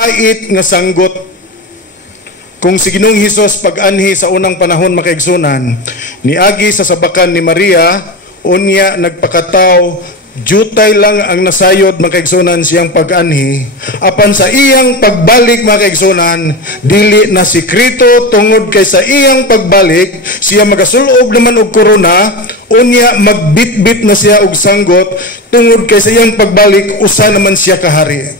ait nga sanggot kung si Ginoong Hesus pag-anhi sa unang panahon makaigsunan niagi sa sabakan ni Maria unya nagpakataw jutay lang ang nasayod makaigsunan siyang pag-anhi apan sa iyang pagbalik makaigsunan dili na sikreto tungod kay sa iyang pagbalik siya magasulob naman og korona unya magbitbit na siya og sanggot tungod kay sa iyang pagbalik usa naman siya kahari.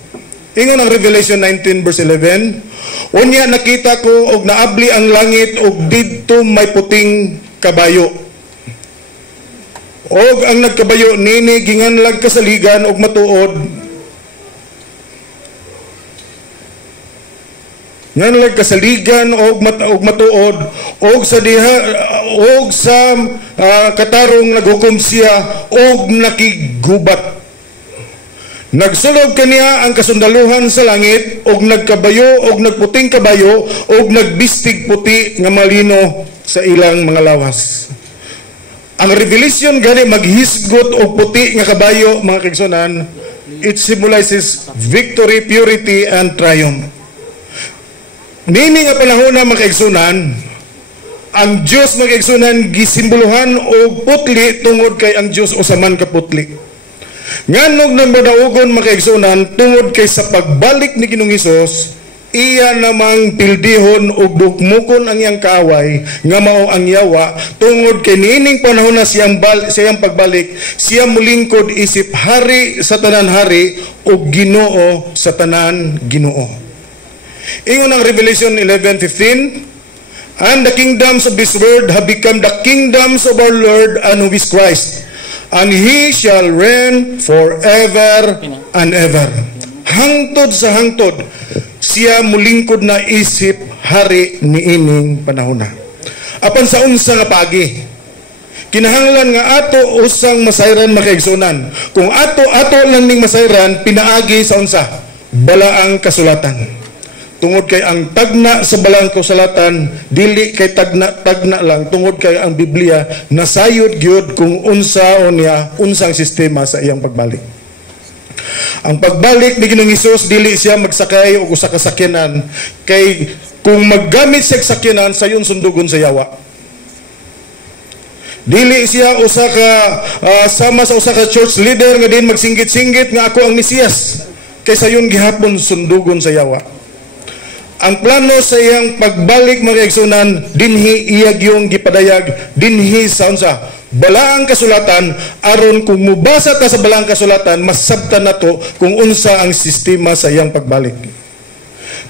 Ingon ang Revelation 19 verse 11, unya nakita ko og naabli ang langit og didto may puting kabayo. Og ang nagkabayo nini ginganlag kasaligan og matuod. Nganlag kasaligan og matuod og sa diha og sa katarong naghukom siya og nakigubat. Nagsulog kaniya ang kasundaluhan sa langit og nagkabayo og nagputing kabayo og nagbistig puti nga malino sa ilang mga lawas. Ang revelation gani maghisgot og puti nga kabayo mga kaigsunan, it symbolizes victory, purity and triumph. Nini nga panahon na mga kaigsunan, ang Dios mga kaigsunan gisimbolohan og putli tungod kay ang Dios usaman ka putli. Nganog nang madaugon makaigsunan tungod kay sa pagbalik ni Ginoong Hesus iya namang pildihon og dukmukon ang iyang kaaway nga mao ang yawa tungod kay niining panahon na siyang pagbalik siya mulingkod isip hari sa tanan hari og Ginoo sa tanan Ginoo. Ingon ang Revelation 11:15, and the kingdoms of this world have become the kingdoms of our Lord and of His Christ, and He shall reign forever and ever. Hangtod sa hangtod, siya mulingkod na isip hari niining panahon na. Apan sa unsa nga pagi, kinahanglan nga ato usang masayran makaigsunan. Kung ato lang ning masayran, pinaagi sa unsa? Balaang kasulatan. Tungod kay ang tagna sa balaang kasulatan dili kay tagna lang tungod kay ang Biblia nasayod gyud kung unsaon niya unsang sistema sa iyang pagbalik. Ang pagbalik ni Ginoong Hesus dili siya magsakay og usa ka sakyanan kay kung maggamit siya sakyanan sayon sundugon sa yawa. Dili siya usa ka sama sa usa ka church leader nga din magsinggit-singgit nga ako ang Mesiyas kay sayon gihapon sundugon sa yawa. Ang plano sa iyang pagbalik mga kaigsunan dinhi iya gyung gipadayag dinhi sa unsa balaang kasulatan aron kung mubasa ta sa balaang kasulatan masabtan nato kung unsa ang sistema sa iyang pagbalik.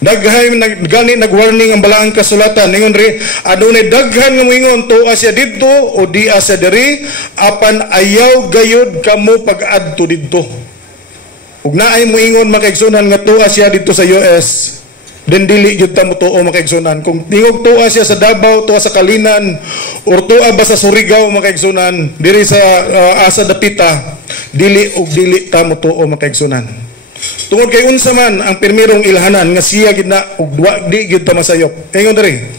Gani nagwarning ang balaang kasulatan ingon ri adunay daghan nga moingon tuwa siya didto o di asa diri apan ayaw gayud kamo pag-adto didto. Ug naay moingon mga kaigsunan nga tuwa siya didto sa US. Den dili gyud ta mutuo makaigsunan kung tingog tuwa siya sa Davao, tuwa sa Kalinan or tuwa ba sa Surigao makaigsunan diri sa asa dapita dili ta mutuo makaigsunan tungod kay unsa man ang pirmirong ilhanan nga siya gid na ug di gyud ta masayop. Ingon diri,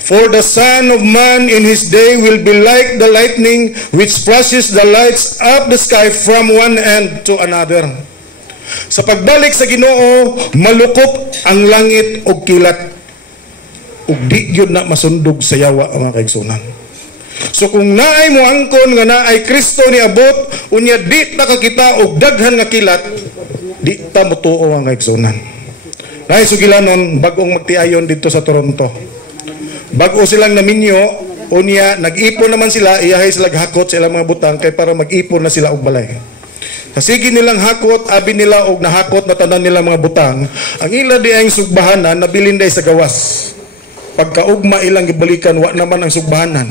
for the Son of Man in his day will be like the lightning which flashes the lights up the sky from one end to another. Sa pagbalik sa Ginoo malukop ang langit og kilat ug di gyud na masundog sa yawa mga kaigsunan. So kung naay mo angkon nga naay Kristo ni abot unya di ta kakita og daghan nga kilat di ta motuo mga kaigsunan. Naay sugilanon bag-ong magtiayon dito sa Toronto. Bag-o silang naminyo unya nag-ipon naman sila iyahay sila hakot sa ilang mga butang kay para mag-ipon na sila og balay. Kasigi nilang hakot, abi nila og nahakot na tanan nila mga butang, ang ila di ang sugbahanan nabilin day sa gawas. Pagkaugma ilang gibalikan wa naman ang sugbahanan.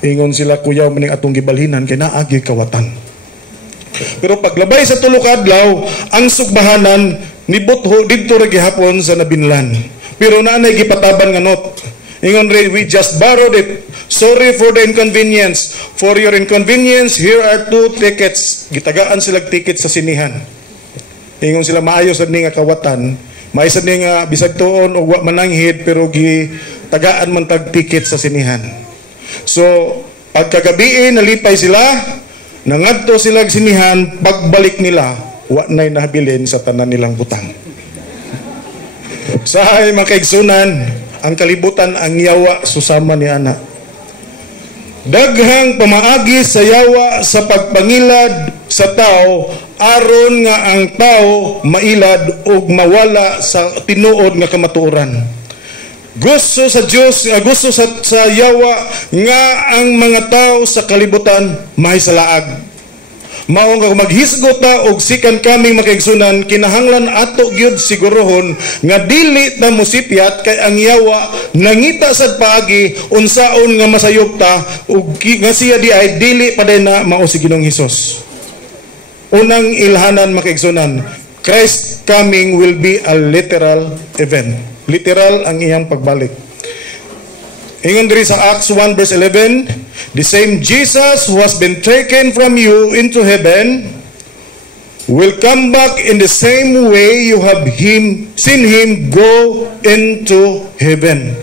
Ingon sila kuyaw maning atong gibalhinan kay naa gyud kawatan. Pero paglabay sa tulo ka adlaw, ang sugbahanan nibutho didto ra gihapon sa nabinlan. Pero naanay gipataban nga not. Ingon rin, we just borrowed it. Sorry for the inconvenience. For your inconvenience, here are 2 tickets. Gitagaan sila ticket sa sinihan. Ingon sila maayo sa ni nga kawatan. May sa ni nga bisag tuon o wa mananghid pero gitagaan man tag ticket sa sinihan. So, pagkagabi nalipay sila, nangadto sila sinihan, pagbalik nila, wa nay nahabilin sa tanan nilang butang. Usahay mga kaigsunan, ang kalibutan ang yawa susama ni ana. Daghang pamaagi sa yawa sa pagpangilad sa tao aron nga ang tao mailad ug mawala sa tinuod nga kamatuoran. Gusto sa Dios, gusto sa yawa nga ang mga tao sa kalibutan mahisalaag. Mao nga maghisgot ta og sikan kami makaigsunan, kinahanglan ato gyud sigurohon nga dili ta musipyat kay ang yawa nangita sad paagi unsaon nga masayop ta ug nga siya di ay dili pa din na mao si Ginoong Hesus. Unang ilhanan makaigsunan, Christ coming will be a literal event. Literal ang iyang pagbalik. Ingon diri sa Acts 1 verse 11, the same Jesus who has been taken from you into heaven will come back in the same way you have seen him go into heaven.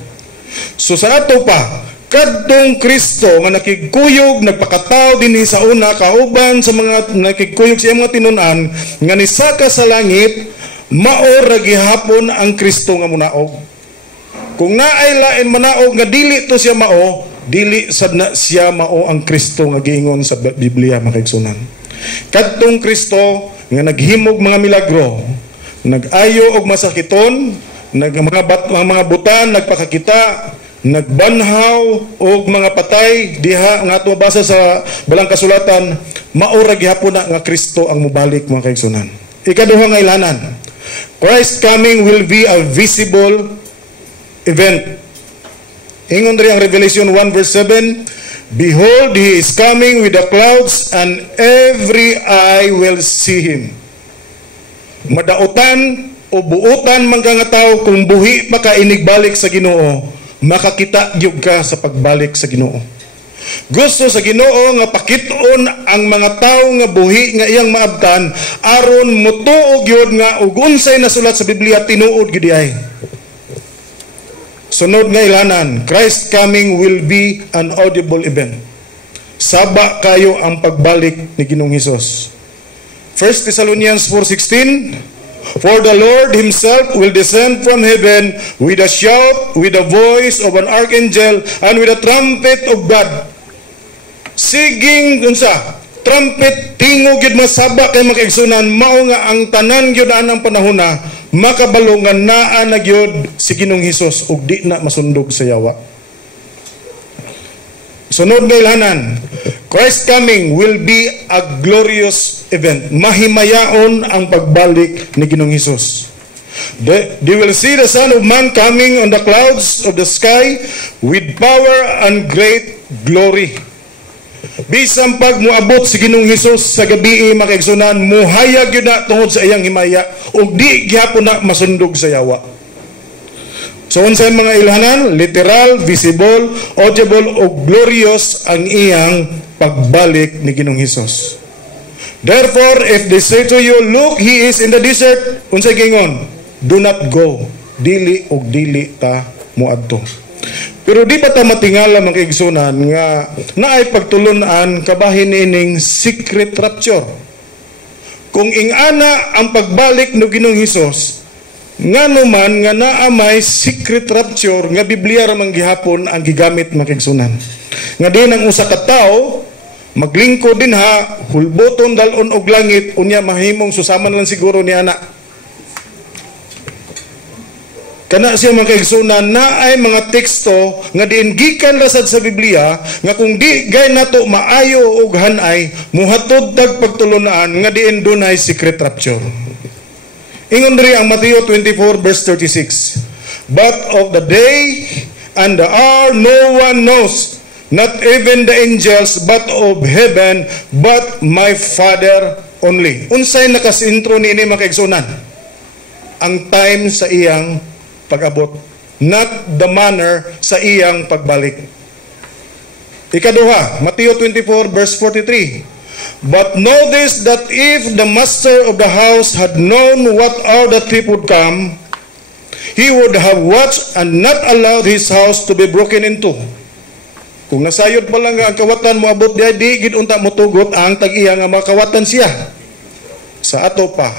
So sa ato pa, kadtong Kristo nga nakigkuyog nagpakataw dinhi sa una kauban sa mga nakigkuyog sa mga tinun-an nga nisaka sa langit, mao ra gihapon ang Kristo nga munaog. Kung naay lain manaog nga dili to siya mao, dili sad na siya mao ang Kristo nga giingon sa Biblia mga kaigsunan. Kadtong Kristo nga naghimog mga milagro, nag-ayo og masakiton, mga butan nagpakakita, nagbanhaw og mga patay diha nga ato basa sa balang kasulatan, mao ra gihapon na nga Kristo ang mubalik mga kaigsunan. Ikaduha nga ilhanan, Christ coming will be a visible event. Ingon diri ang Revelation 1 verse 7, behold, he is coming with the clouds and every eye will see him. Madautan o buutan man nga tawo kung buhi pa ka inigbalik sa Ginoo, makakita gyud ka sa pagbalik sa Ginoo. Gusto sa Ginoo nga pakit-on ang mga tawo nga buhi nga iyang maabtan aron motuog gyud nga ug unsay nasulat sa Biblia tinuod gyud ay. Sunod nga ilhanan, Christ coming will be an audible event. Saba kayo ang pagbalik ni Ginoong Hesus. 1 Thessalonians 4:16, for the Lord himself will descend from heaven with a shout, with the voice of an archangel, and with a trumpet of God. Siging unsa? Trumpet, tingog yun masaba kay makaigsunan, mao nga ang tanan yun anang panahona, makabalungan naa na gyud si Ginoong Hesus ug di na masundog sa yawa. Sunod nga ilhanan, Christ coming will be a glorious event. Mahimayaon ang pagbalik ni Ginoong Hesus. They will see the Son of Man coming on the clouds of the sky with power and great glory. Bisan pag muabot si Ginoong Hesus sa gabi makaigsunan, muhayag yun na tungod sa iyang himaya ug di gyapon na masundog sa yawa. So unsay mga ilhanan, literal, visible, audible ug glorious ang iyang pagbalik ni Ginoong Hesus. Therefore, if they say to you, look, he is in the desert, unsay gingon? Do not go. Dili ug dili ta muadto. Pero di pa ta matingala mga kaigsunan nga naay pagtulunan kabahin ining secret rapture. Kung ingana ang pagbalik no Ginoong Hesus, nga naman nga naa may secret rapture nga Biblia ra man gihapon ang gigamit mga kaigsunan. Nga din ang usa ka tawo maglingkod din ha, hulboton dalon og langit unya mahimong susaman lang siguro ni ana. Kana siya mga kaigsunan na ay mga teksto nga diin gikan rasad sa Biblia nga kung di gay nato maayo og hanay muhatod tag pagtulunan nga diin dunay secret rapture. Ingon diri ang Mateo 24 verse 36. But of the day and the hour no one knows, not even the angels, but of heaven, but my Father only. Unsay nakasintro ni ini mga kaigsunan? Ang time sa iyang pag-abot, not the manner sa iyang pagbalik. Ikaduha, Mateo 24 verse 43. But know this, that if the master of the house had known what hour the thief would come, he would have watched and not allowed his house to be broken into. Kung nasayod pa lang ang kawatan mo abot di gid unta motugot ang tag-iya nga makawatan siya. Sa ato pa,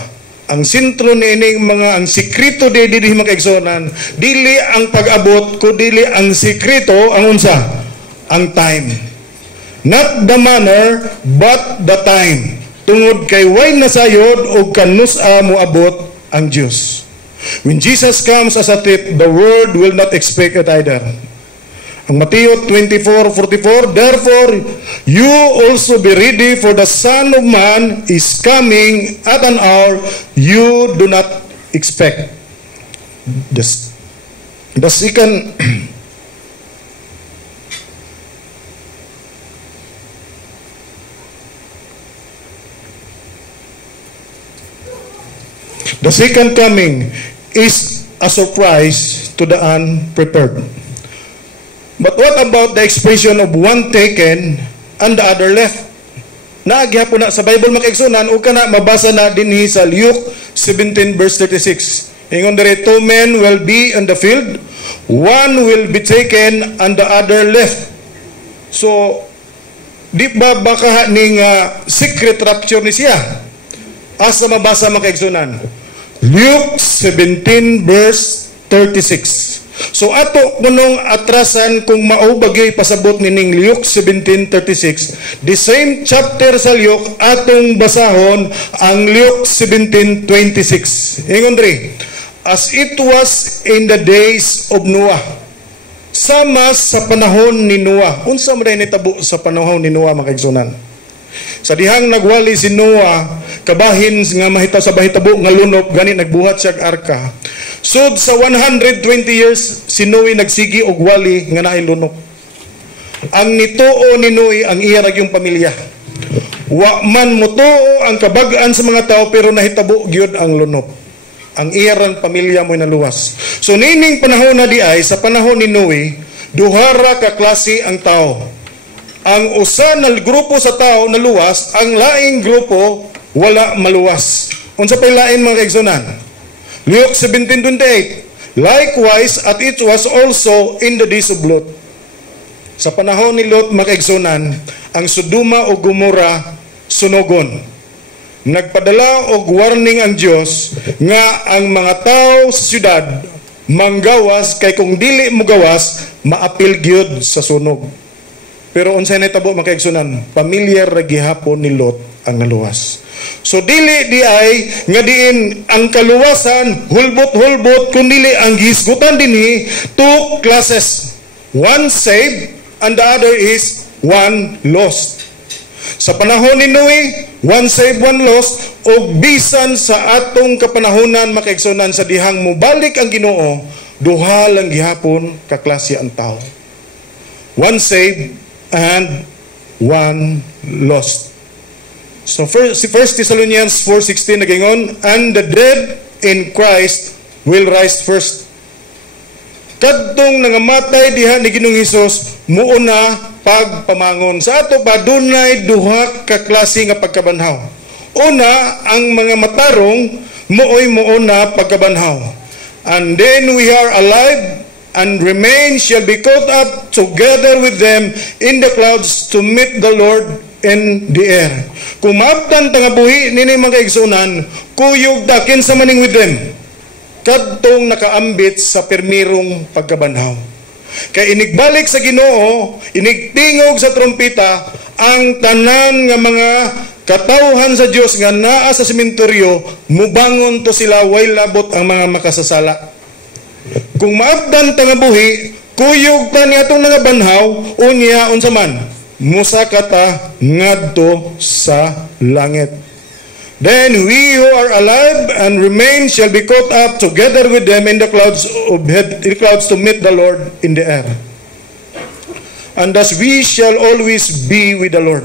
ang sentro niining mga ang sekreto di mga kaigsunan, dili ang pag-abot ko, dili ang sekreto ang unsa, ang time. Not the manner but the time. Tungod kay way nasayod o kanusa mo abot ang Dios. When Jesus comes as a thief, the world will not expect it either. Ang Mateo 24:44, therefore, you also be ready, for the Son of Man is coming at an hour you do not expect. The second the second coming is a surprise to the unprepared. But what about the expression of one taken and the other left? Naagyapon na sa Bible makaigsunan o kana mabasa na dinhi sa Luke 17 verse 36. Ingon diri, two men will be in the field, one will be taken and the other left. So di ba baka ning secret rapture ni siya? Asa mabasa makaigsunan? Luke 17 verse 36. So ato kunong atrasan kung mao bagay pasabot nining Luke 17:36, the same chapter sa Luke atong basahon ang Luke 17:26. Ingon diri, as it was in the days of Noah. Sama sa panahon ni Noah. Unsa man day nitabo sa panahon ni Noah makaigsunan? Sa dihang nagwali si Noah, kabahin nga mahita sa bahitabo nga lunop, gani nagbuhat siya arka. Sud sa 120 years, si Noe nagsigi og wali nga naay lunop. Ang nituo ni Noe ang iya ragyong pamilya. Wa man motuo ang kabag-an sa mga tao, pero nahitabo gyud ang lunop. Ang iya rang pamilya mo'y naluwas. So nining panahon na di ay, sa panahon ni Noe, duhara ka klase ang tao. Ang usa na grupo sa tao naluwas, ang laing grupo wala maluwas. Unsa pay lain mga kaigsunan? Luke 17:28. Likewise, at it was also in the days of Lot. Sa panahon ni Lot mga kaigsunan, ang Sodoma o Gomora sunogon. Nagpadala og warning ang Dios nga ang mga tao sa syudad manggawas, kay kung dili mo gawas, maapil gyud sa sunog. Pero unsay nahitabo mga kaigsunan, pamilyar ra gihapon ni Lot ang naluwas. So dili di ay nga diin ang kaluwasan hulbot-hulbot, kundi ang gisgutan dinhi two classes. One saved and the other is one lost. Sa panahon ni Noe, one saved, one lost, og bisan sa atong kapanahonan makaigsunan sa dihang mubalik ang Ginoo, duha lang gihapon ka klase ang tao. One saved and one lost. So si 1 Thessalonians 4:16 nagingon, and the dead in Christ will rise first. Kadtong nangamatay diha ni Ginoong Hesus, muuna pagpamangon. Sa ato pa dunay duha ka klase nga pagkabanhaw. Una, ang mga matarong muuna pagkabanhaw. And then we are alive and remain shall be caught up together with them in the clouds to meet the Lord in the air. Kung maabtan tanga buhi nini mga kaigsunan, kuyog dakin sa maning with them, kadtong nakaambit sa permirong pagkabanhaw. Kay inigbalik sa Ginoo, inigtingog sa trompeta, ang tanan nga mga katawhan sa Dios nga naa sa sementeryo, mubangon to sila, way labot ang mga makasasala. Kung maabdan tanga buhi, kuyog ta niatong nangabanhaw, unya unsa man, musakata ngadto sa langit. Then we who are alive and remain shall be caught up together with them in the clouds to meet the Lord in the air. And thus we shall always be with the Lord.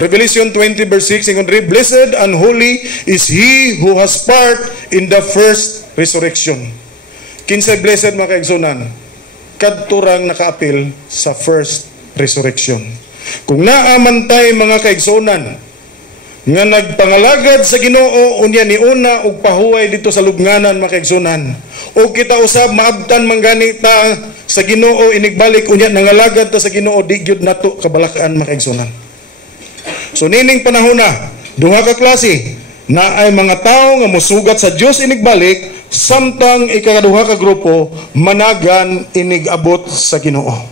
Revelation 20 verse 6, blessed and holy is he who has part in the first resurrection. Kinsay blessed mga kaigsunan? Kadturang nakaapil sa first resurrection. Kung naamantay mga kaigsunan nga nagpangalagad sa Ginoo, unya ni una og pahuway dito sa lubnganan mga kaigsunan, o kita usab maabtan manggani ta sa Ginoo, inigbalik unya nangalagad ta sa Ginoo, di gyud nato kabalakan mga kaigsunan. So nining panahon na duha ka klase, na ay mga tao nga mosugat sa Dios inigbalik, samtang ikaduha ka grupo managan inigabot sa Ginoo.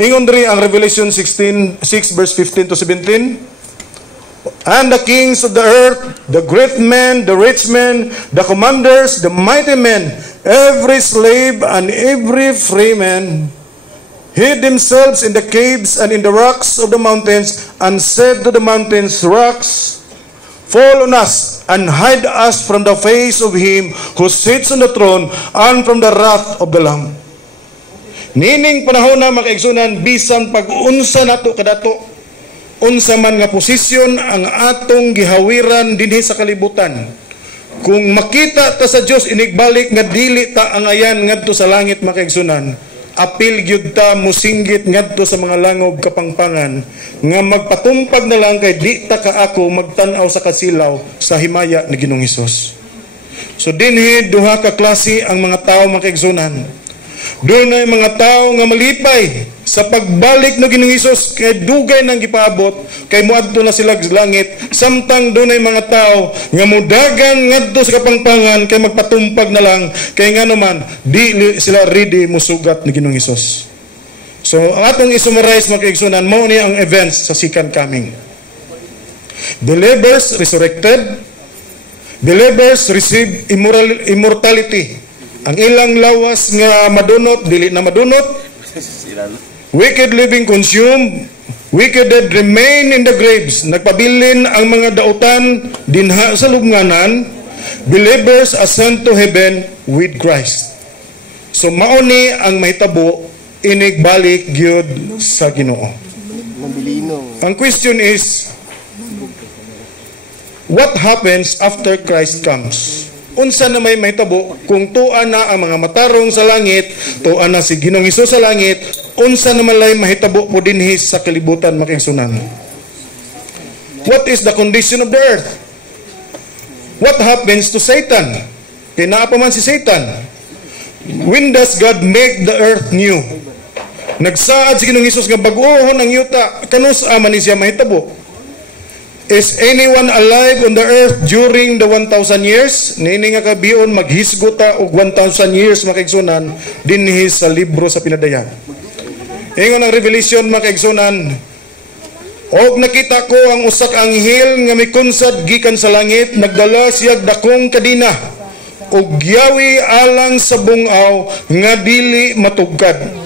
Ingon diri ang Revelation 16:6 verse 15 to 17. And the kings of the earth, the great men, the rich men, the commanders, the mighty men, every slave and every free man, hid themselves in the caves and in the rocks of the mountains, and said to the mountains, rocks, fall on us, and hide us from the face of him who sits on the throne, and from the wrath of the Lamb. Nining panahon na makaigsunan, bisan pag-unsa nato kadato, unsa man nga posisyon ang atong gihawiran dinhi sa kalibutan. Kung makita ta sa Dios inigbalik nga dili ta angayan ngadto sa langit makaigsunan, apil gyud ta musinggit ngadto sa mga langob kapangpangan nga magpatumpag na lang kay di ta kaako magtan-aw sa kasilaw sa himaya ni Ginoong Hesus. So dinhi duha ka klase ang mga tawo makaigsunan. Doon ay mga tao nga malipay sa pagbalik na Ginoong Hesus kay dugay nang gipaabot kay muadto na sila sa langit, samtang doon ay mga tao nga mudagan ngadto sa kapangpangan kay magpatumpag na lang kay nga naman di sila ready musugat ni Ginoong Hesus. So ang atong isummarize mga kaigsunan, mao ni ang events sa second coming. Believers resurrected, believers receive immortality. Ang ilang lawas nga madunot, dili na madunot. Wicked living consumed, wicked dead remain in the graves. Nagpabilin ang mga dautan dinha sa lubnganan. Believers ascend to heaven with Christ. So mauni ang mahitabo inigbalik gyud sa Ginoo. Ang question is, what happens after Christ comes? Unsa na may mahitabo kung tuan na ang mga matarong sa langit, tuan na si Ginoong Hesus sa langit, unsa na malay mahitabo po dinhi sa kalibutan makigsunan? What is the condition of the earth? What happens to Satan? Kaya naa pa man si Satan. When does God make the earth new? Nagsaad si Ginoong Hesus nga bag-ohon ang yuta, kanus man ni siya mahitabo? Is anyone alive on the earth during the 1,000 years? Nini nga kabiyon maghisgota og 1,000 years makaigsunan dinhi sa libro sa pinadayag. Ingon ang Revelation makaigsunan, og nakita ko ang usak anghel nga mikunsad gikan sa langit, nagdala siya dakong kadina og giyawi alang sa bungaw nga dili matugkad.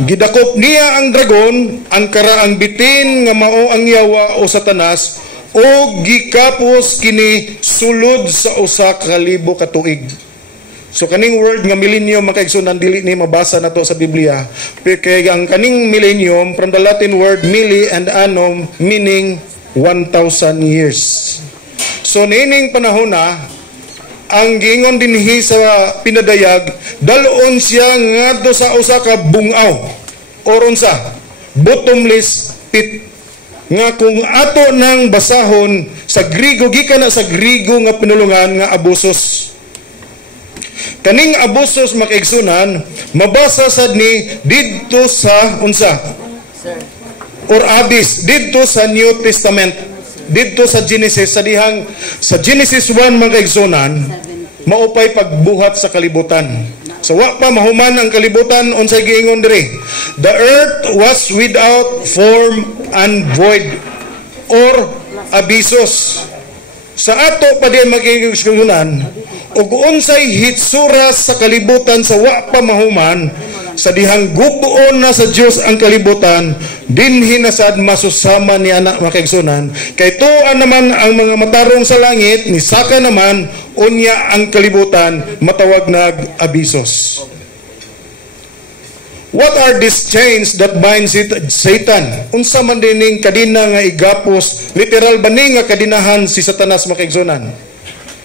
Gidakop niya ang dragon, ang karaang bitin nga mao ang yawa o Satanas, o gikapos kini sulod sa usa ka libo ka tuig. So kaning word nga millennium makaigsunan dili ni mabasa nato sa Biblia. Kay ang kaning millennium from the Latin word milli and annum meaning 1,000 years. So nining panahon na ang giingon dinhi sa pinadayag, dalon siya ngadto sa usa ka bungaw or unsa bottomless pit nga kung ato nang basahon sa Griego, gikan na sa Griego nga pinulungan nga abusos. Kaning abusos makaigsunan mabasa sad ni didto sa unsa or abyss didto sa New Testament. Dito sa Genesis, sa dihang sa Genesis 1 mga kaigsunan, maupay pagbuhat sa kalibutan. So wa pa mahuman ang kalibutan, unsay giingon diri? The earth was without form and void or abyssos. Sa ato pa din magiging ug unsay hitsura sa kalibutan sa wa pa mahuman, sa dihang gubuon na sa Dios ang kalibutan, dinhi na sad masusama ni anak makaigsunan. Kay tuan naman ang mga matarong sa langit, ni saka naman unya ang kalibutan matawag nag abyssos. What are these chains that binds Satan? Unsa man dining kadina nga igapos, literal ba ni nga kadinahan si Satanas makaigsunan?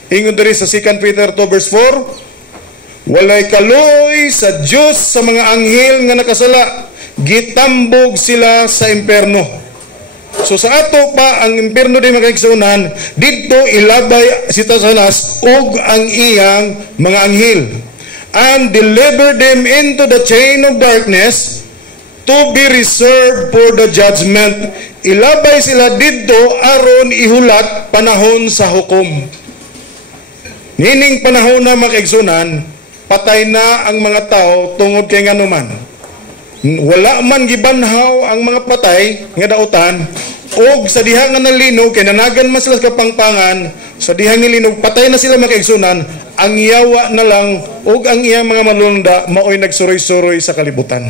Ingon diri sa 2 Peter 2 verse 4, walay kaloy sa Diyos sa mga anghel nga nakasala, gitambog sila sa imperno. So sa ato pa ang imperno di makaigsunan, dito ilabay si Satanas ug ang iyang mga anghel, and deliver them into the chain of darkness, to be reserved for the judgment. Ilabay sila didto aron ihulat panahon sa hukom. Nining panahon na makaigsunan, patay na ang mga tao tungod kay nganuman. Wala man gibanhaw ang mga patay nga dautan, og sa diha nga nalinog kay nanagan man sila sa kapangpangan, sa diha nilinog patay na sila makaigsunan, ang yawa na lang og ang iyang mga manulunda maoy nagsuroy-suroy sa kalibutan.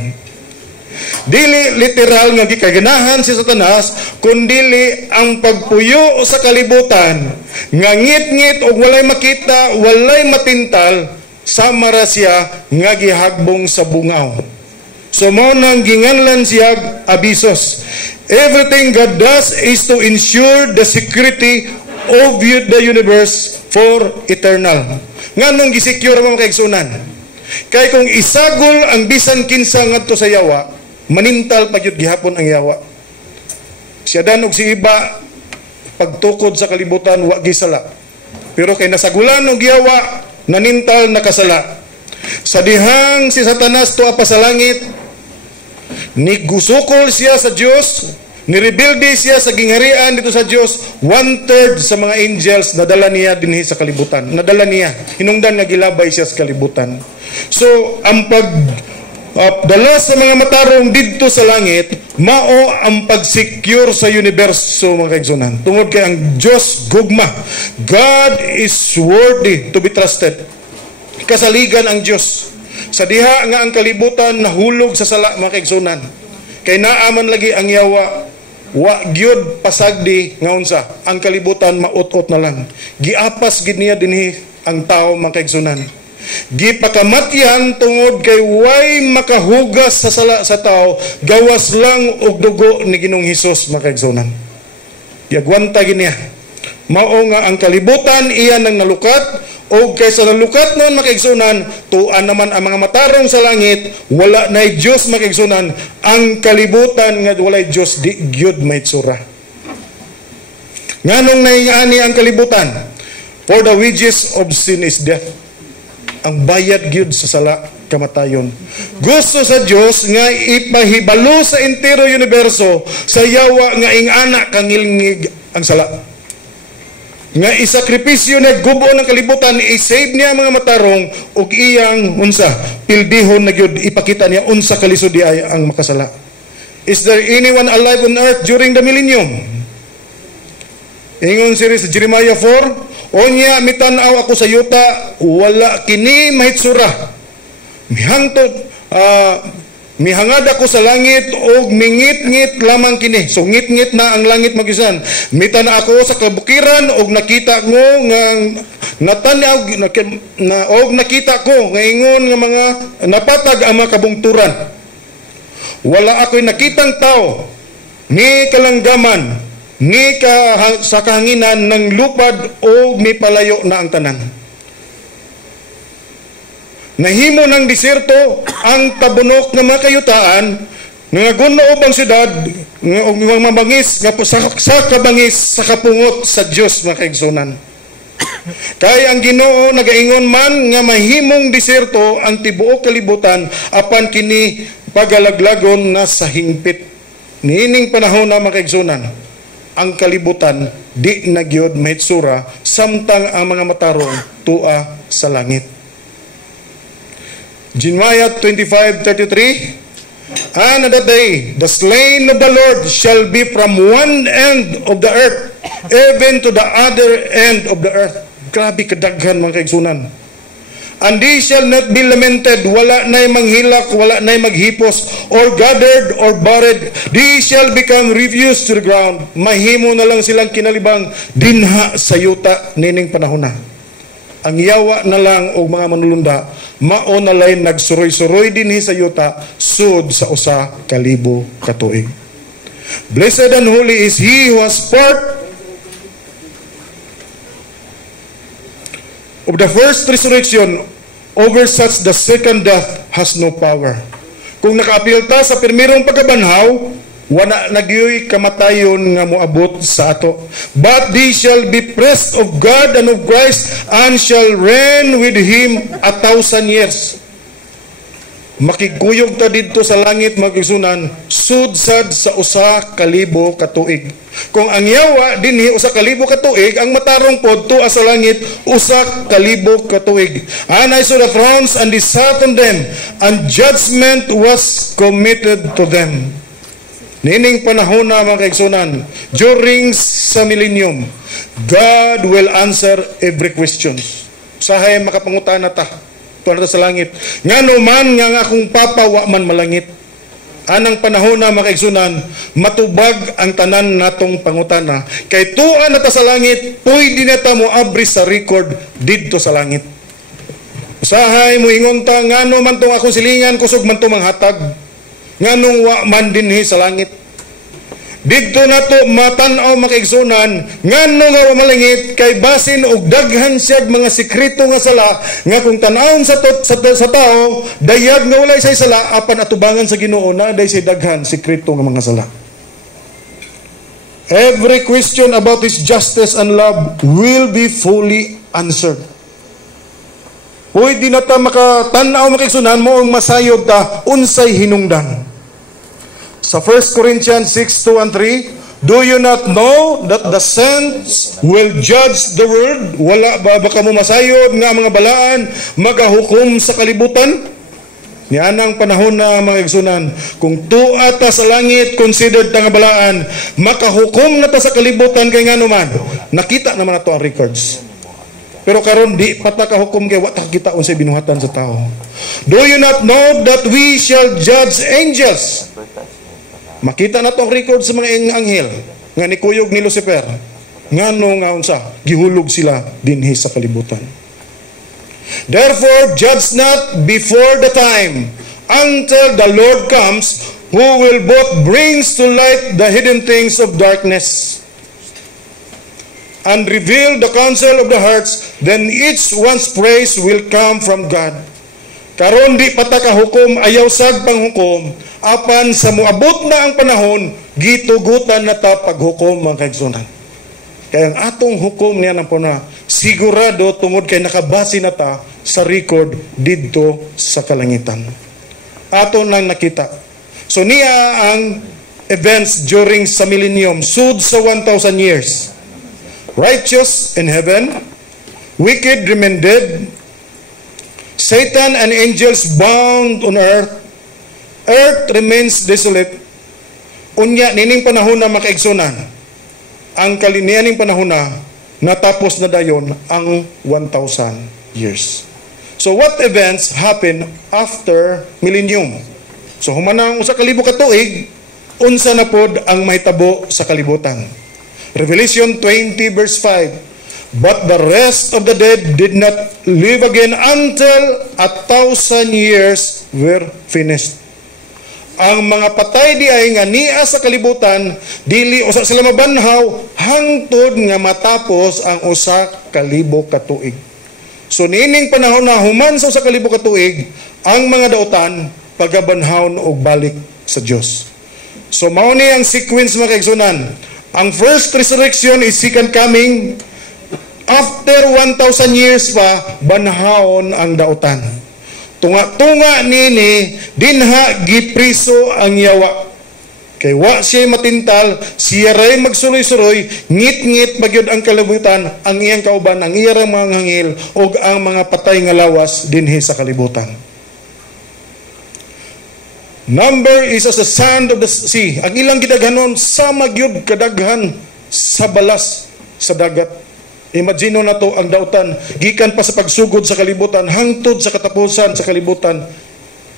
Dili literal nga gikaganahan si Satanas, kundili ang pagpuyo sa kalibutan nga ngit-ngit og walay makita, walay matintal, sama ra siya nga gihagbong sa bungaw. So mao nang ginganlan siya abisos. Everything God does is to ensure the security of the universe for eternal. Nganong gisecure mo kaigsunan? Kay kung isagol ang bisan kinsa ngadto sa yawa, manintal pa gyud gihapon ang yawa. Siya dan og si iba pagtukod sa kalibutan wa gisala. Pero kay nasagulan og yawa, nanintal nakasala. Sa dihang si Satanas tuwa pa sa langit, nigusukol siya sa Dios, nirebilde siya sa gingharian dito sa Dios. 1/3 sa mga angels nadala niya dinhi sa kalibutan. Nadala niya, hinungdan nga gilabay siya sa kalibutan. So ang dala sa mga matarong didto sa langit, mao ang pag-secure sa universo mga kaigsunan. Tungod kay ang Dios gugma. God is worthy to be trusted. Kasaligan ang Dios. Sa diha nga ang kalibutan nahulog sa sala mga kaigsunan. Kay naaman lagi ang yawa, wa gyud pasagdi nga unsa, ang kalibutan maut-ot na lang. Giapas gid niya dinhi ang tao mga kaigsunan. Gipakamatyan tungod kay way makahugas sa sala sa tao, gawas lang og dugo ni Ginoong Hesus mga kaigsunan. Giagwanta gid niya. Mao nga ang kalibutan iya nang nalukat, o kaysa nalukat noon mga kaigsunan, tuan naman ang mga matarong sa langit, wala na'y Diyos mga kaigsunan. Ang kalibutan nga walay Diyos, di gyud may tsura. Nganong naiani ang kalibutan? For the wages of sin is death. Ang bayad gyud sa sala kamatayon. Gusto sa Dios nga ipahibalo sa entero universo sa yawa nga ingana kangilngig ang sala. Nga isakripisyo na gubo ng kalibutan, i-save niya mga matarong ug iyang unsa pildihon na gyud ipakita niya unsa kalisod di ay ang makasala. Is there anyone alive on earth during the millennium? Ingon siri sa Jeremiah 4, onya mitanaw ako sa yuta, wala kini mahitsura. Mihangad ako sa langit og mingit-ngit lamang kini. So ngit-ngit na ang langit magisan. Mitana ako sa kabukiran og nakita ko nga natanaw og nakita ko nga ingon nga mga napatag ang mga kabungturan. Wala ako'y nakitang tao ni kalanggaman ni sa kahanginan ng lupad o may palayo na ang tanan. Nahimo ng diserto ang tabunok ng mga kayutaan, nga gunnoob ang syudad, nga mabangis, nga sa kabangis sa kapungot sa Diyos mga kaigsunan. Kaya ang Ginoo nagaingon man nga mahimong diserto ang tibuok kalibutan apan kini pagalaglagon na sa hingpit. Niining panahon na mga kaigsunan, ang kalibutan di na gyud mahitsura samtang ang mga matarong tua sa langit. Jeremiah 25:33, and that day the slain of the Lord shall be from one end of the earth even to the other end of the earth. Grabe kadaghan mga kaigsunan. And they shall not be lamented, wala na'y manghilak, wala na'y maghipos, or gathered, or buried. They shall become refuse to the ground. Mahimo na lang silang kinalibang dinha sa yuta nining panahon na. Ang yawa na lang o mga manulunda, mao na lay nagsuroy-suroy dinhi sa yuta, sud sa usa ka libo ka tuig. Blessed and holy is he who has part of the first resurrection. Over such the second death has no power. Kung nakaapil ta sa pirmirong pagkabanhaw, wala nagyoy kamatayon nga moabot sa ato. But they shall be praised of God and of Christ, and shall reign with Him 1,000 years. makiguyog ta didto sa langit magigsunan sudsad sa usa ka libo ka tuig. Kung ang yawa dinhi usa ka libo ka tuig, ang matarong pod tuwa sa langit usa ka libo ka tuig. And I saw the thrones and they sat on them, and judgment was committed to them. Nining panahon na mga kaigsunan, during sa millennium, God will answer every question. Sahay makapangutana ta tuwa sa langit. Ngano man nga akong papa wa man malangit. Anang panahon na mga kaigsunan, matubag ang tanan natong pangutana. Kay tuwa na ta sa langit, pwede na ta mo abri sa record didto sa langit. Usahay mo ingon ta, ngano man tong akong silingan, kusog man tong manghatag. Nganong wa man dinhi sa langit. Didto na to matanaw makaigsunan, ngano nga malangit, kay basin og daghan siya mga sikreto nga sala, nga kung tanawon sa tao, dayag nga walay say sala, apan atubangan sa Ginoo na day say daghan sikreto nga mga sala. Every question about His justice and love will be fully answered. Pwede na ta makatanaw makaigsunan mo ang masayod ta unsay hinungdan. Sa 1 Corinthians 6:2 and 3, do you not know that the saints will judge the world? Wala ba baka mo masayod nga mga balaan magahukom sa kalibutan? Nianang panahon na mga igsunan, kung tuwa ta sa langit, considered ta nga balaan, makahukom na ta sa kalibutan kay ngano man. Nakita naman nato ang records. Pero karon di pata ka hukom kay wa ta kita unsay binuhatan sa tao. Do you not know that we shall judge angels? Makita na tong record sa mga anghel nga nikuyog ni Lucifer. Ngano nga unsa gihulog sila dinhi sa kalibutan. Therefore judge not before the time until the Lord comes, who will both brings to light the hidden things of darkness and reveal the counsel of the hearts. Then each one's praise will come from God. Karon di pataka hukom, ayaw sad panghukom, apan sa muabot na ang panahon, gitugutan na ta paghukom mga kaigsunan. Kaya ang atong hukom niya ng puna, sigurado tungod kay nakabase na ta sa record didto sa kalangitan. Ato nang nakita. So niya ang events during sa millennium, sud sa 1,000 years. Righteous in heaven, wicked remain dead, Satan and angels bound on earth. Earth remains desolate. Unya, nining panahon na makaigsunan. Ang kalinianing panahon na natapos na dayon ang 1,000 years. So what events happen after millennium? So humanang usa ka libo ka tuig, unsa na pod ang mahitabo sa kalibutan. Revelation 20 verse 5. But the rest of the dead did not live again until 1,000 years were finished. Ang mga patay di ay nga niya sa kalibutan, dili usa sila mabanhaw hangtod nga matapos ang usa ka libo ka tuig. So nining panahon na human sa usa ka libo ka tuig, ang mga dautan pagabanhawon og balik sa Dios. So mao ni ang sequence mga kaigsunan. Ang first resurrection is second coming. After 1,000 years pa, banhaon ang dautan. Tunga-tunga nini, dinha gipriso ang yawa. Kay wa siya matintal, siya ray magsuloy-suloy, ngit-ngit bagyod ang kalibutan, ang iyang kauban, ang iyang mga hangil, o ang mga patay nga lawas dinhi sa kalibutan. Number is as the sand of the sea. Ang ilang gidaghanon, sama gyud kadaghan sa balas sa dagat. Imagino na to ang dautan, gikan pa sa pagsugod sa kalibutan, hangtod sa katapusan sa kalibutan,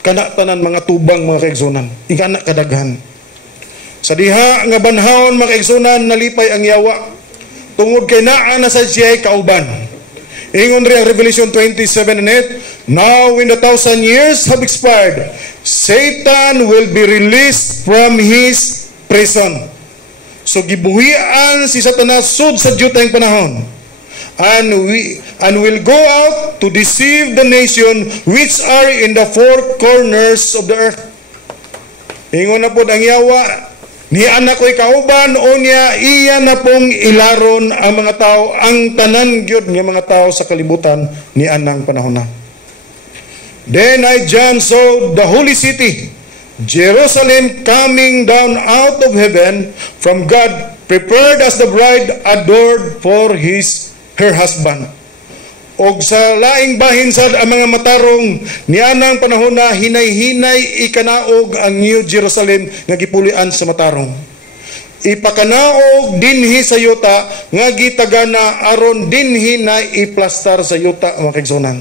kanatanan mga tubang mga kaigsunan, ingana kadaghan. Sa diha nga banhawon mga kaigsunan, nalipay ang yawa, tungod kay naa na sa siya'y kauban. Ingon rin ang Revelation 27 and 8, now when the 1,000 years have expired, Satan will be released from his prison. So gibuhian si Satanas sud sa jutang panahon. And will go out to deceive the nation which are in the four corners of the earth. Ingon na po ang yawa, ni anak ko'y kauban, o niya, iya na pong ilaron ang mga tao, ang tanan gyud ng mga tao sa kalibutan ni anang panahon na. Then I, John, saw the holy city, Jerusalem, coming down out of heaven from God, prepared as the bride adored for her husband. Og sa laing bahin sad ang mga matarong nianang panahon na hinay-hinay ikanaog ang New Jerusalem nga gipulian sa matarong. Ipakanaog dinhi sa yuta nga gitagana aron dinhi na iplastar sa yuta mga kaigsunan.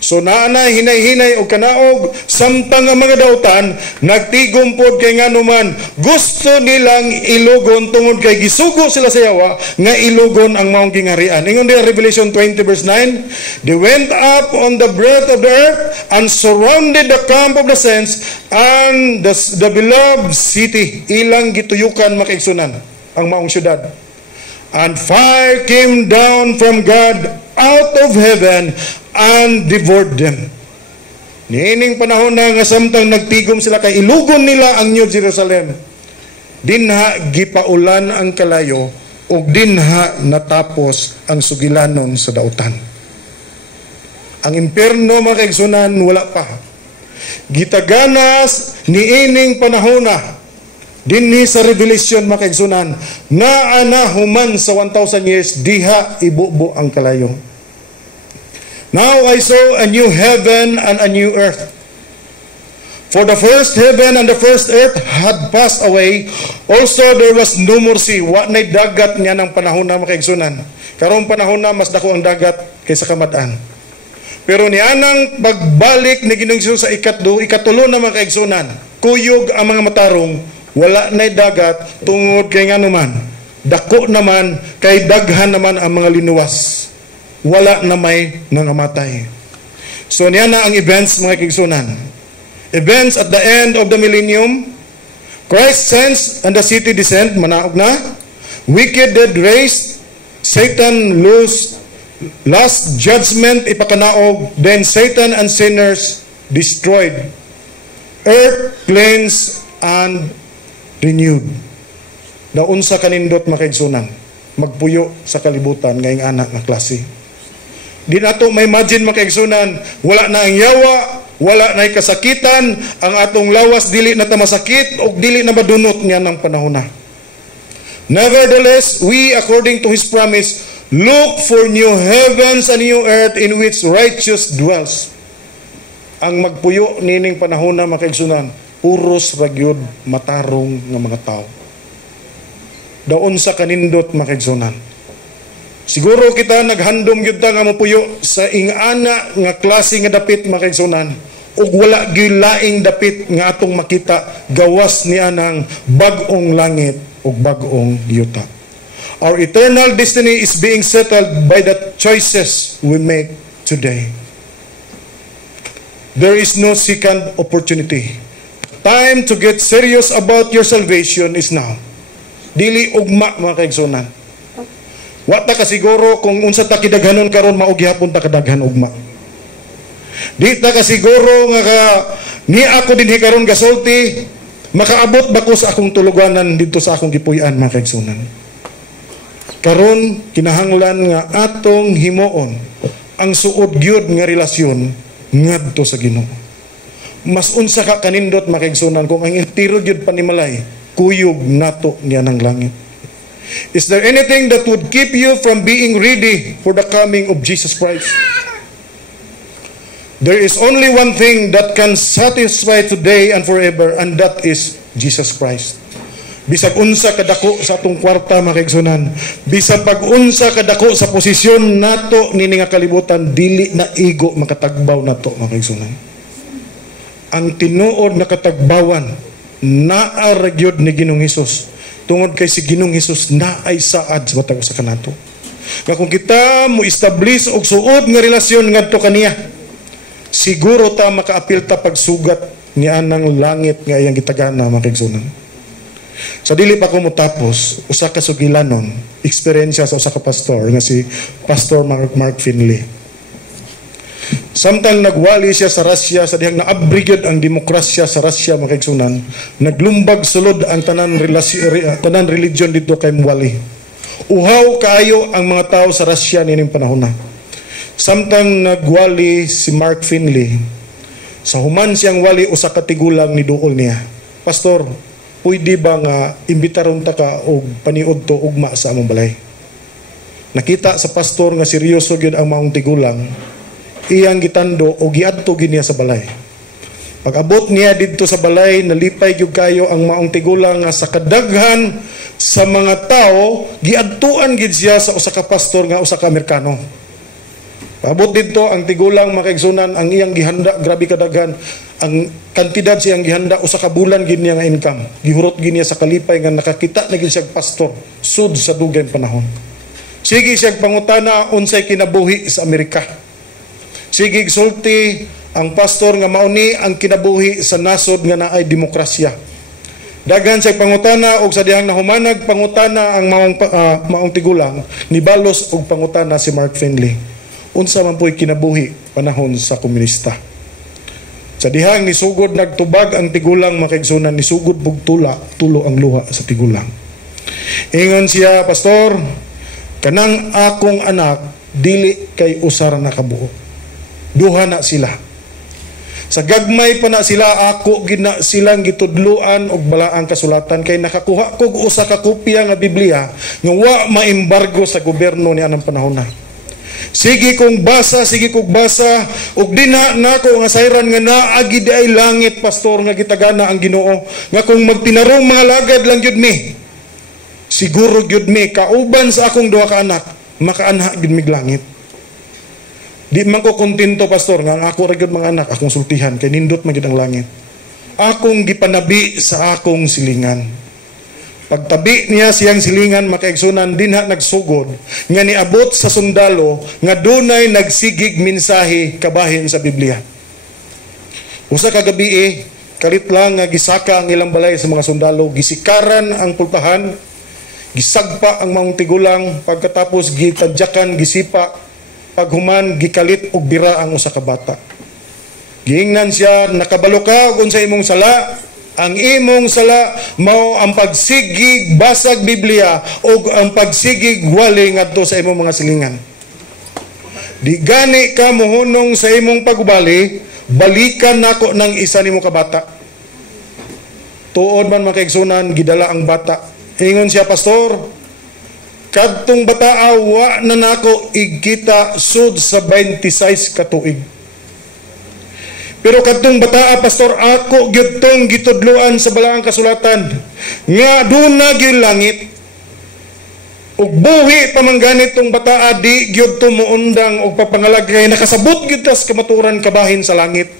So naana hinay-hinay o kanaog samtang ang mga dautan nagtigom pod kay nganuman gusto nilang ilugon tungod kay gisugo sila sa yawa nga ilugon ang maong gingarian. Ingon di Revelation 20 verse 9, they went up on the breadth of the earth and surrounded the camp of the saints and the beloved city. Ilang gituyukan makaigsunan ang maong syudad. And fire came down from God out of heaven and devoured them. Niining panahon na nga samtang nagtigom sila kay ilugon nila ang New Jerusalem. Dinha gipaulan ang kalayo ug dinha natapos ang sugilanon sa dautan. Ang impierno mga kaigsunan wala pa. Gitaganas niining panahon na dinhi sa Revelation mga kaigsunan na anahuman sa 1,000 years diha ibubo ang kalayo. Now I saw a new heaven and a new earth. For the first heaven and the first earth had passed away. Also there was no more sea. Wa na'y dagat niya ng panahon na makaigsunan. Karong panahon na mas dako ang dagat kaysa kamad-an. Pero nianang pagbalik ni Ginoong Hesus sa ikatulo na makaigsunan, kuyog ang mga matarong, wala na'y dagat tungod kay nganuman. Dako naman kay daghan naman ang mga linuwas. Wala na may nangamatay. So niya na ang events mga kaigsunan. Events at the end of the millennium. Christ sends and the city descend, manaog na. Wicked dead raised. Satan last judgment ipakanaog. Then Satan and sinners destroyed. Earth cleansed and renewed. Daunsa kanindot mga kaigsunan. Magpuyo sa kalibutan ngayong anak nga klase. Di nato may imagine mga kaigsunan, wala na ang yawa, wala na kasakitan, ang atong lawas dili na ta masakit o dili na madunot niya ng panahon na. Nevertheless, we according to His promise, look for new heavens and new earth in which righteous dwells. Ang magpuyo nining panahon na mga kaigsunan, puros ragyod matarong nga mga tao. Daon sa kanindot mga kaigsunan. Siguro kita naghandom gyud ta nga mapuyo sa ingana nga klase nga dapit mga kaigsunan ug wala gyud laing dapit nga atong makita gawas niya ng bag-ong langit ug bag-ong yuta. Our eternal destiny is being settled by the choices we make today. There is no second opportunity. Time to get serious about your salvation is now. Dili ugma mga kaigsunan. Wa ta kasiguro kung unsa ta kidaghanon karon mao gihapon ta kadaghan ugma. Di ta kasiguro nga ni ako dinhi karon gasulti makaabot ba ko sa akong tuluganan dito sa akong gipuy-an mga kaigsunan. Karon kinahanglan nga atong himuon ang suod gyud nga relasyon ngadto sa Ginoo. Mas unsa ka kanindot mga kaigsunan kung ang entiro gyud panimalay kuyog nato niya ng langit. Is there anything that would keep you from being ready for the coming of Jesus Christ? There is only one thing that can satisfy today and forever, and that is Jesus Christ. Bisag unsa kadako sa atong kwarta mga kaigsunan, bisag pag-unsa kadako sa posisyon nato nini nga kalibutan, dili na igo makatagbaw nato mga kaigsunan. Ang tinuod na katagbawan naa ra gyud ni Ginoong Hesus. Tungod kay si Ginoong Hesus na ay saad sa matag sa kanato. Nga kung kita mo establish og suod nga relasyon ngadto kaniya, siguro ta makaapil ta pagsugat ni anang langit nga iyang gitagana mga kaigsunan. Sa dili pa ko motapos, usa ka sugilanon, eksperyensya sa usa ka pastor nga si Pastor Mark Finley. Samtang nagwali siya sa Russia, sa dihang naabrigid ang demokrasya sa Russia mga kaigsunan, naglumbag sulod ang tanan religion dito kay muwali. Uhaw kaayo ang mga tao sa Russia nining panahon na. Samtang nagwali si Mark Finley, Sa human siyang wali usa ka tigulang ni duol niya. Pastor, pwede ba nga imbitaron ta ka og paniud to ugma sa among balay? Nakita sa pastor nga seryoso gyud ang maong tigulang, iyang gitando o giadto gid niya sa balay. Pag-abot niya didto sa balay, nalipay gyud kayo ang maong tigulang nga sa kadaghan sa mga tao giadtuan gid siya sa usa ka pastor nga usa ka Amerikano. Pag-abot didto ang tigulang makaigsunan ang iyang gihanda, grabe kadaghan ang kantidad siyang gihanda, usa ka bulan gid niya nga income. Gihurot gid niya sa kalipay nga nakakita na gid siya pastor sud sa dugay panahon. Sige siya pangutana unsay kinabuhi sa Amerika. Sige sulti ang pastor nga mauni ang kinabuhi sa nasod nga naay demokrasya. Daghan sa pangutana og sa dihang nahumanag pangutana ang maong tigulang ni balos og pangutana si Mark Finley. Unsa man po'y kinabuhi panahon sa komunista. Sa dihang nisugod nagtubag ang tigulang makaigsunan, nisugod bug tulo ang luha sa tigulang. Ingon siya, pastor, kanang akong anak dili kay usara na kabuo. Duha na sila. Sa gagmay pa na sila, ako gina silang gitudluan og balaang kasulatan kay nakakuha kog usa ka kopya nga Biblia nga wa maembargo sa gobyerno ni anang panahon na. Sige kong basa ug dinha nako nga sayran nga naagi di ay langit, pastor, nga gitagana ang Ginoo nga kung magtinarong mga lagad lang gyud mi, siguro gyud mi kauban sa akong duha ka anak makaanha gyud mig langit. Di man ko kontento, pastor, nga ako ra gyud mga anak akong sultihan kay nindot man gyud ang langit. Akong gipanabi sa akong silingan. Pagtabi niya siyang silingan, makaigsunan dinha nagsugod nga niabot sa sundalo nga dunay nagsigig mensahe kabahin sa Biblia. Usa ka gabi kalit lang nga gisaka ang ilang balay sa mga sundalo, gisikaran ang pultahan, gisagpa ang maong tigulang, pagkatapos gitadyakan, gisipa, paghuman gikalit og bira ang usa ka bata. Giingnan siya, nakabalo ka ug unsay imong sala? Ang imong sala mao ang pagsigig basag Biblia o ang pagsigig wali ngadto sa imong mga silingan. Di gani ka mohunong sa imong pagbali, balikan nako ng isa nimo ka bata. Tuod man makaigsunan, gidala ang bata. Ingon siya, pastor, kadtong bata wa na nako igkita sud sa 26 ka tuig. Pero kadtong bataa, pastor, ako gyud tong gitudloan sa balaang kasulatan nga duna gyud langit. Ug buhi pa man ganit tong bataa, di gyud to muundang og papangalag kay nakasabot gyud tas kamaturan kabahin sa langit.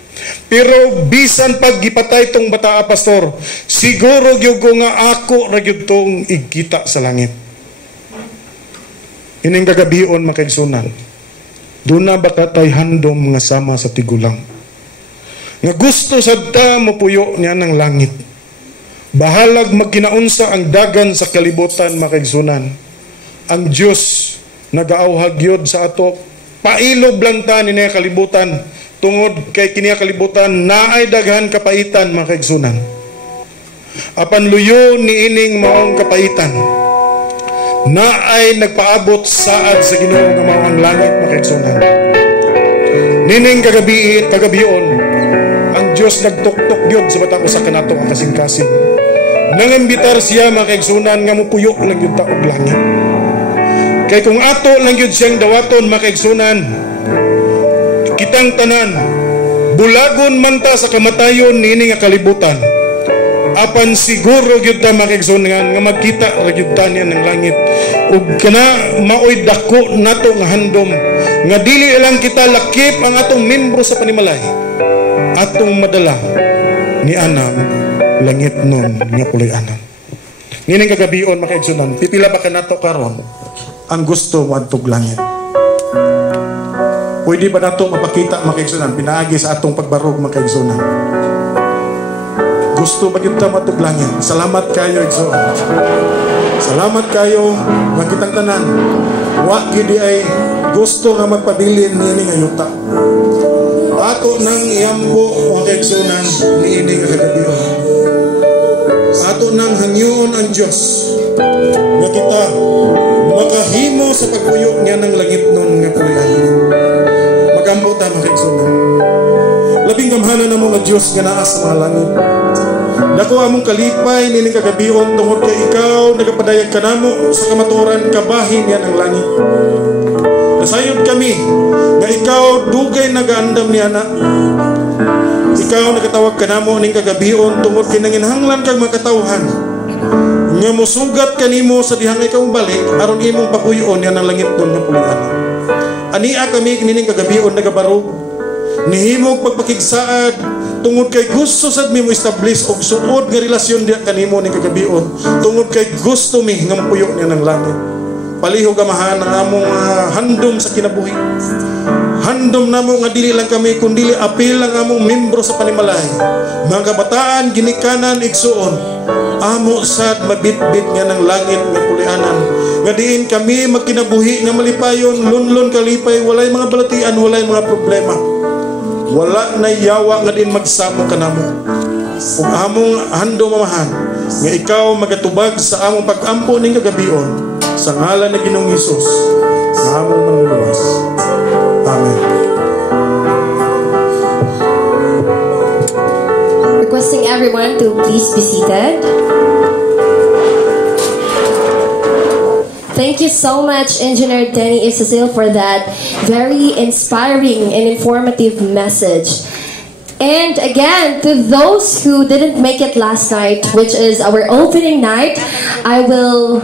Pero bisan pag gipatay tong bataa, pastor, siguro gyud ko nga ako ra gyud tong igkita sa langit. Ining kagabion makaigsunan. Duna ba tay handom nga sama sa tigulang? Nga gusto sadta mapuyo niya ng langit. Bahalag magkinaunsa ang dagan sa kalibutan makaigsunan. Ang Diyos nagaawhag yod sa ato. Pailob lang ta ni niya kalibutan. Tungod kay kiniya kalibutan naay daghan kapaitan makaigsunan. Apan luyo ni ining maong kapaitan. Naay nagpaabot saad sa Ginoo nga mao ang langit makaigsunan. Nining kagabion ang Diyos nagtuktok gyud sa batang usa kanato ang kasing-kasing. Nangambitar siya makaigsunan nga mupuyo lang gyud ta og langit. Kay kung ato lang gyud siyang dawaton makaigsunan, kitang tanan bulagon man ta sa kamatayon nini nga kalibutan. Apan siguro gyud ta makaigsunan nga magkita ra gyud ta niya ng langit. Ug kana maoy dako nato nga handom nga dili lang kita lakip ang atong membro sa panimalay. Atong madala ni anang langit nun nga puloy anang. Nining kagabion makaigsunan, pipila ba ka nato karon ang gusto mo adtog langit? Pwede ba nato mapakita makaigsunan pinaagi sa atong pagbarog makaigsunan? Gusto ba kita matog langit? Salamat kayo igsoon. Salamat kayo nga kitang tanan. Wa gid ay gusto nga magpabilin niini nga yuta. Ato nang iambo ang kaigsunan niini nga kagabion. Ato nang hangyoon ang Diyos nga kita makahimo sa pagpuyo niya ng langit nun nga puloy. Magambo ta makaigsunan. Labing gamhanan na mga Diyos nga naa sa mga langit. Dako among kalipay nining kagabion tungod kay ikaw nagapadayag kanamo sa kamaturan kabahin yan ang langit. Nasayod kami nga ikaw dugay nagaandam niya na. Ikaw nagatawag kanamo ning kagabion tungod kay nanginhanglan kag makatawhan. Nga mosugat kanimo sa dihang ikaw balik aron imong papuyon yan ang langit don nga pulian. Ania kami nining kagabion nagabarog. Nihimog pagpakigsaad tungod kay gusto sad mi mo establish og suod nga relasyon diha kanimo ning kagabion tungod kay gusto mi nga mapuyo niya ng langit. Palihog amahan ang among handom sa kinabuhi. Handom namo nga dili lang kami kundi apil ang among membro sa panimalay. Mga kabataan ginikanan igsuon amo sad mabitbit nga ng langit nga pulianan. Nga diin kami magkinabuhi nga malipayon lunlon kalipay walay mga balatian walay mga problema. Wala na yawa nga din magsamo kanamo. Ug among handom amahan nga ikaw magatubag sa among pag-ampo ning kagabion sa ngalan ni Ginoong Hesus nga among manluluwas. Amen. Requesting everyone to please be seated. Thank you so much, Engineer Denny Isasil, for that very inspiring and informative message. And again, to those who didn't make it last night, which is our opening night, I will